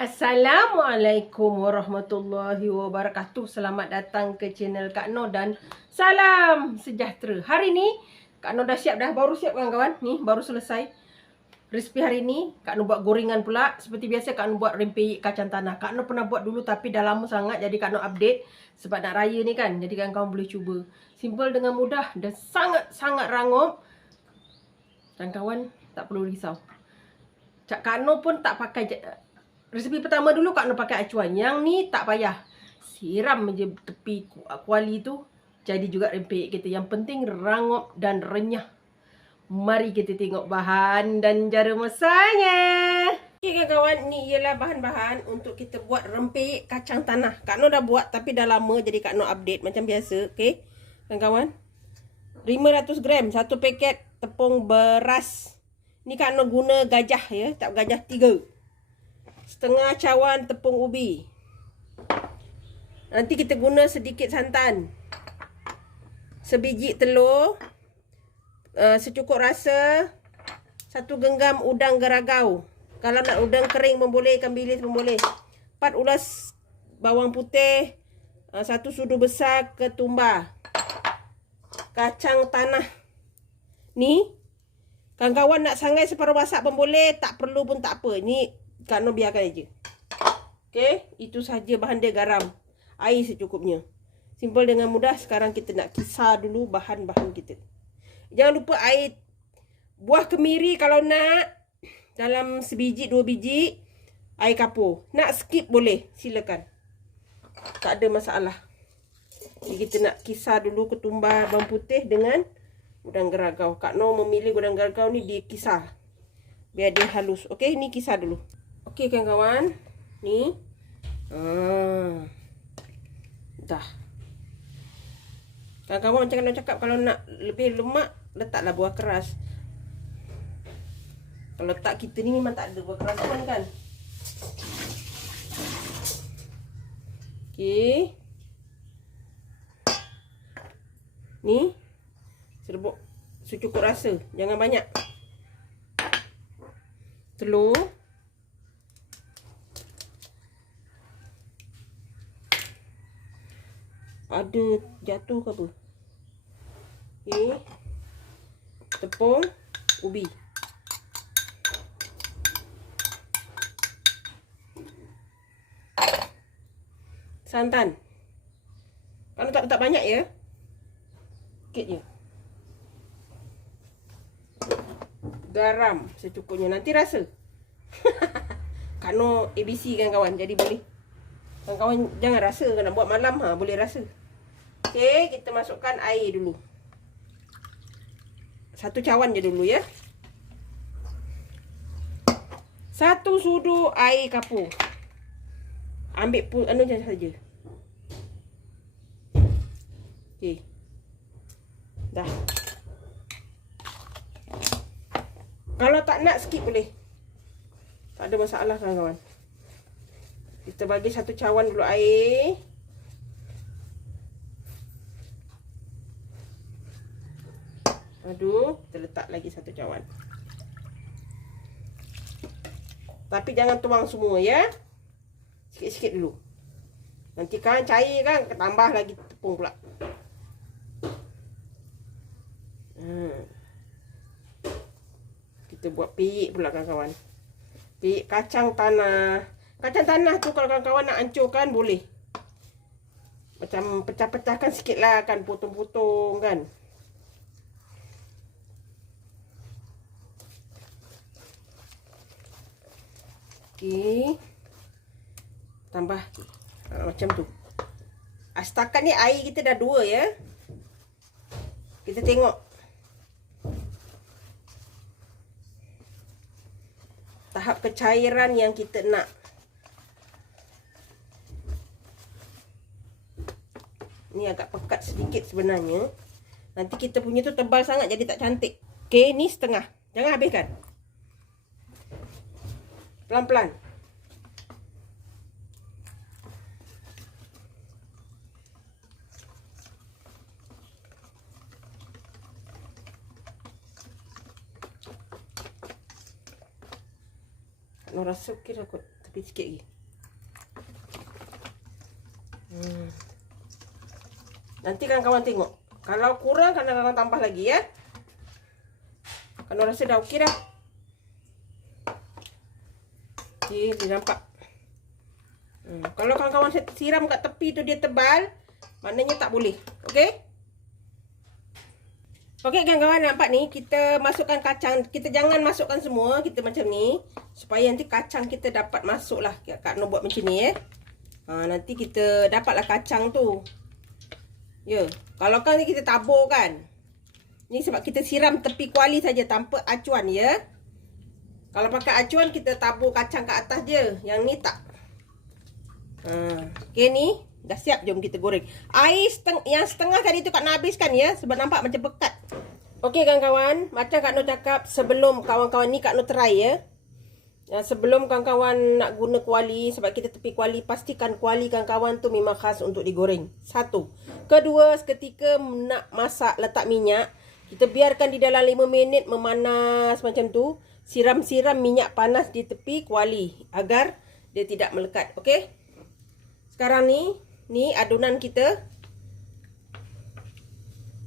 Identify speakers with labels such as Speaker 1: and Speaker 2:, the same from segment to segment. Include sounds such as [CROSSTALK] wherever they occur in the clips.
Speaker 1: Assalamualaikum warahmatullahi wabarakatuh. Selamat datang ke channel Kak Noh dan salam sejahtera. Hari ni Kak Noh dah siap dah, baru siap kawan-kawan. Ni baru selesai. Resipi hari ni Kak Noh buat gorengan pula. Seperti biasa Kak Noh buat rempeyek kacang tanah. Kak Noh pernah buat dulu tapi dah lama sangat jadi Kak Noh update sebab nak raya ni kan. Jadi kawan-kawan boleh cuba. Simple dengan mudah dan sangat-sangat rangup. Dan kawan tak perlu risau. Cak Kak Noh pun tak pakai Resipi pertama dulu Kak Nur pakai acuan. Yang ni tak payah. Siram je tepi kuali tu. Jadi juga rempeyek kita. Yang penting rangup dan renyah. Mari kita tengok bahan dan cara masaknya. Okay kawan-kawan, ni ialah bahan-bahan untuk kita buat rempeyek kacang tanah. Kak Nur dah buat tapi dah lama jadi Kak Nur update macam biasa. Okay, kawan-kawan. 500 gram, satu paket tepung beras. Ni Kak Nur guna gajah ya, tak gajah tiga setengah cawan tepung ubi. Nanti kita guna sedikit santan. Sebiji telur. Uh, secukup rasa. Satu genggam udang geragau. Kalau nak udang kering pun boleh, ikan bilis pun boleh. Empat ulas bawang putih. Uh, satu sudu besar ketumbar. Kacang tanah. Ni. Kawan-kawan nak sangai separuh masak pun boleh. Tak perlu pun tak apa. Ni Kak Nur biarkan aja. Okey, itu saja bahan dia garam. Air secukupnya. Simple dengan mudah. Sekarang kita nak kisar dulu bahan-bahan kita. Jangan lupa air buah kemiri kalau nak dalam sebiji dua biji air kapur. Nak skip boleh, silakan. Tak ada masalah. Jadi kita nak kisar dulu ketumbar bawang putih dengan udang geragau. Kak Nur memilih udang geragau ni dia kisar. Biar dia halus. Okey, ni kisar dulu. Okey kan kawan. Ni. Ah. Dah. Kawan-kawan macam nak cakap kalau nak lebih lemak letaklah buah keras. Kalau tak kita ni memang tak ada buah keras pun kan. Okey. Ni serbuk secukup rasa, jangan banyak. Telur. Ada jatuh ke apa. Okey. Tepung ubi. Santan. Kalau tak letak banyak ya. Sikit je. Garam secukupnya. Nanti rasa. [LAUGHS] Kano ABC kan kawan. Jadi boleh. Kawan-kawan jangan rasa. Kalau nak buat malam ha, boleh rasa. Okey, kita masukkan air dulu. Satu cawan je dulu ya. Satu sudu air kapur. Ambil pun anu saja. Okey. Dah. Kalau tak nak skip boleh. Tak ada masalah kawan-kawan. Kita bagi satu cawan dulu air. Aduh, kita letak lagi satu cawan. Tapi jangan tuang semua ya. Sikit-sikit dulu. Nanti kan cair kan, tambah lagi tepung pula. Hmm. Kita buat piyik pula kawan-kawan. Piyik kacang tanah. Kacang tanah tu kalau kawan-kawan nak hancurkan boleh. Macam pecah-pecahkan sikit lah kan, potong-potong kan. Okey. Tambah uh, macam tu. Ah, setakat ni air kita dah dua ya. Kita tengok. Tahap kecairan yang kita nak. Ni agak pekat sedikit sebenarnya. Nanti kita punya tu tebal sangat jadi tak cantik. Okey, ni setengah. Jangan habiskan. Pelan-pelan. Nak rasa okey dah kot. tepi sikit lagi. Hmm. Nanti kan kawan tengok. Kalau kurang kan kawan tambah lagi ya. Kalau rasa dah okey dah. Okey, dia nampak. Hmm. Kalau kawan-kawan siram kat tepi tu dia tebal, maknanya tak boleh. Okey? Okey kawan-kawan nampak ni kita masukkan kacang kita jangan masukkan semua kita macam ni supaya nanti kacang kita dapat masuk lah Kak Noh buat macam ni eh. Ha, nanti kita dapatlah kacang tu. Ya, kalau kan ni kita tabur kan. Ni sebab kita siram tepi kuali saja tanpa acuan ya. Kalau pakai acuan kita tabur kacang ke atas je. Yang ni tak. Ha, okey ni Dah siap jom kita goreng. Air seteng yang setengah tadi tu Kak nak habiskan ya. Sebab nampak macam pekat. Okey kawan-kawan. Macam Kak Nur cakap sebelum kawan-kawan ni Kak Nur try ya. Ya, sebelum kawan-kawan nak guna kuali. Sebab kita tepi kuali. Pastikan kuali kawan-kawan tu memang khas untuk digoreng. Satu. Kedua ketika nak masak letak minyak. Kita biarkan di dalam 5 minit memanas macam tu. Siram-siram minyak panas di tepi kuali. Agar dia tidak melekat. Okey. Sekarang ni Ni adunan kita.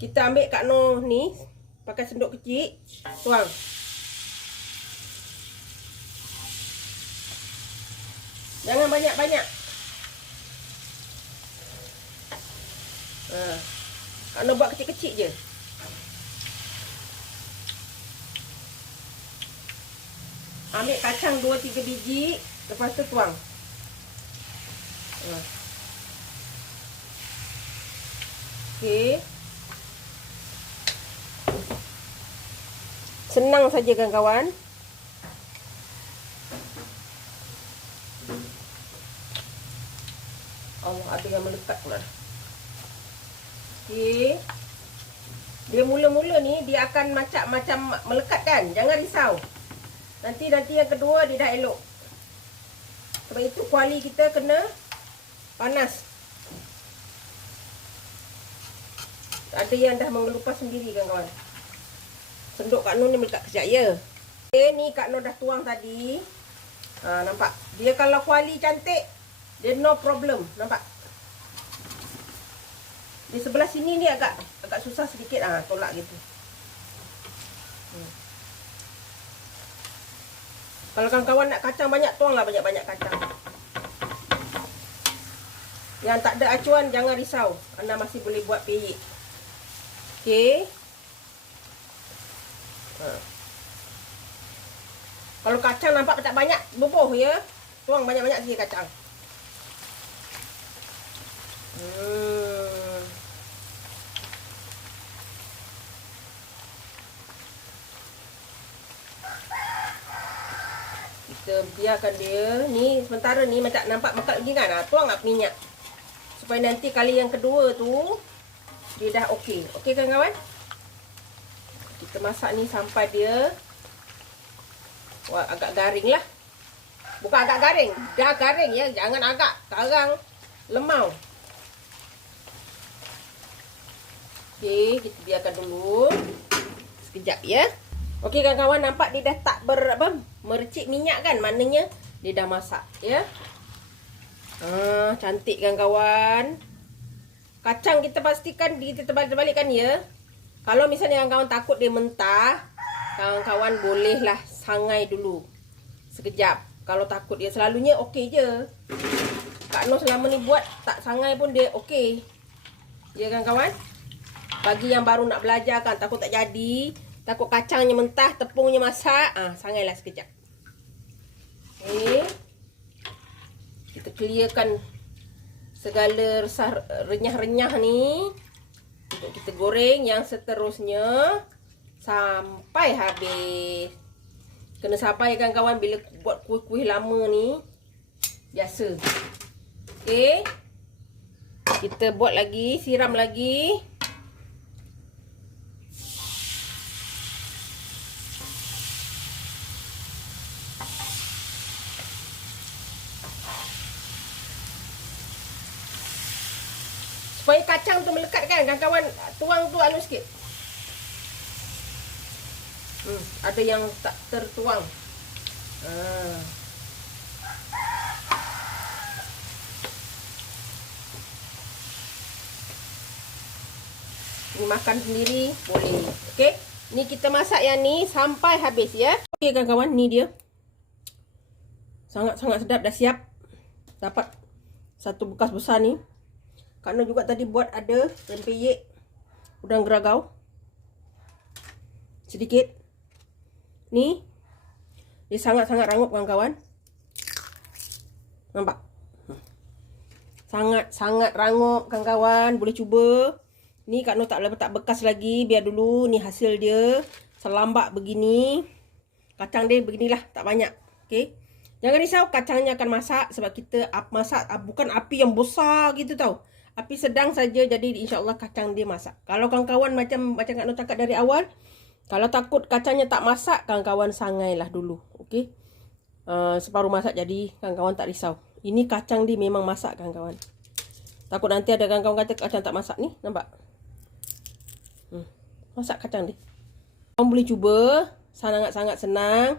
Speaker 1: Kita ambil Kak Noh ni. Pakai sendok kecil. Tuang. Jangan banyak-banyak. Ha. Kak Noh buat kecil-kecil je. Ambil kacang 2-3 biji. Lepas tu tuang. Ha. Okey. Senang saja kan kawan. Oh, ada yang melekat pula. Okey. Dia mula-mula ni dia akan macam macam melekat kan. Jangan risau. Nanti nanti yang kedua dia dah elok. Sebab itu kuali kita kena panas. Ada yang dah mengelupas sendiri kan kawan. Senduk Kak Nur ni melekat kejap ya. Okay, ni Kak Nur dah tuang tadi. Ha, nampak? Dia kalau kuali cantik, dia no problem. Nampak? Di sebelah sini ni agak agak susah sedikit ah ha, tolak gitu. Hmm. Kalau kawan-kawan nak kacang banyak, tuanglah banyak-banyak kacang. Yang tak ada acuan, jangan risau. Anda masih boleh buat peyik. Okey. Ha. Kalau kacang nampak tak banyak, bubuh ya. Tuang banyak-banyak sikit kacang. Hmm. Kita biarkan dia. Ni sementara ni macam nampak mekat lagi kan. Ha, tuang nak minyak. Supaya nanti kali yang kedua tu dia dah okey. Okey kan kawan? Kita masak ni sampai dia wah agak garing lah. Bukan agak garing, dah garing ya. Jangan agak, sekarang lemau. Okey, kita biarkan dulu. Sekejap ya. Okey kawan-kawan nampak dia dah tak ber apa mercik minyak kan? Maknanya dia dah masak ya. Ah, cantik kan kawan? Kacang kita pastikan kita terbalik-terbalik kan ya. Kalau misalnya kawan-kawan takut dia mentah, kawan-kawan bolehlah sangai dulu. Sekejap. Kalau takut dia selalunya okey je. Kak Noh selama ni buat tak sangai pun dia okey. Ya kan kawan? Bagi yang baru nak belajar kan takut tak jadi, takut kacangnya mentah, tepungnya masak, ah sangailah sekejap. Okey. Kita clearkan segala renyah-renyah ni untuk kita goreng yang seterusnya sampai habis. Kena sabar ya kawan-kawan bila buat kuih-kuih lama ni. Biasa. Okey. Kita buat lagi, siram lagi. supaya kacang tu melekat kan kawan-kawan tuang tu anu sikit. Hmm, ada yang tak tertuang. Hmm. ni makan sendiri boleh. Okay? ni kita masak yang ni sampai habis ya. Okey kawan-kawan ni dia. Sangat-sangat sedap dah siap. Dapat satu bekas besar ni. Kak Nur juga tadi buat ada rempeyek udang geragau. Sedikit. Ni. Dia sangat-sangat rangup kawan-kawan. Nampak? Sangat-sangat rangup kawan-kawan. Boleh cuba. Ni Kak Nur tak boleh letak bekas lagi. Biar dulu ni hasil dia. Selambak begini. Kacang dia beginilah. Tak banyak. Okay. Jangan risau kacangnya akan masak. Sebab kita masak bukan api yang besar gitu tau. Api sedang saja. Jadi insyaAllah kacang dia masak. Kalau kawan-kawan macam macam Nur cakap dari awal. Kalau takut kacangnya tak masak. Kawan-kawan sangailah dulu. Okay. Uh, separuh masak jadi kawan-kawan tak risau. Ini kacang dia memang masak kawan-kawan. Takut nanti ada kawan-kawan kata kacang tak masak ni. Nampak? Hmm. Masak kacang dia. Kawan boleh cuba. Sangat-sangat senang.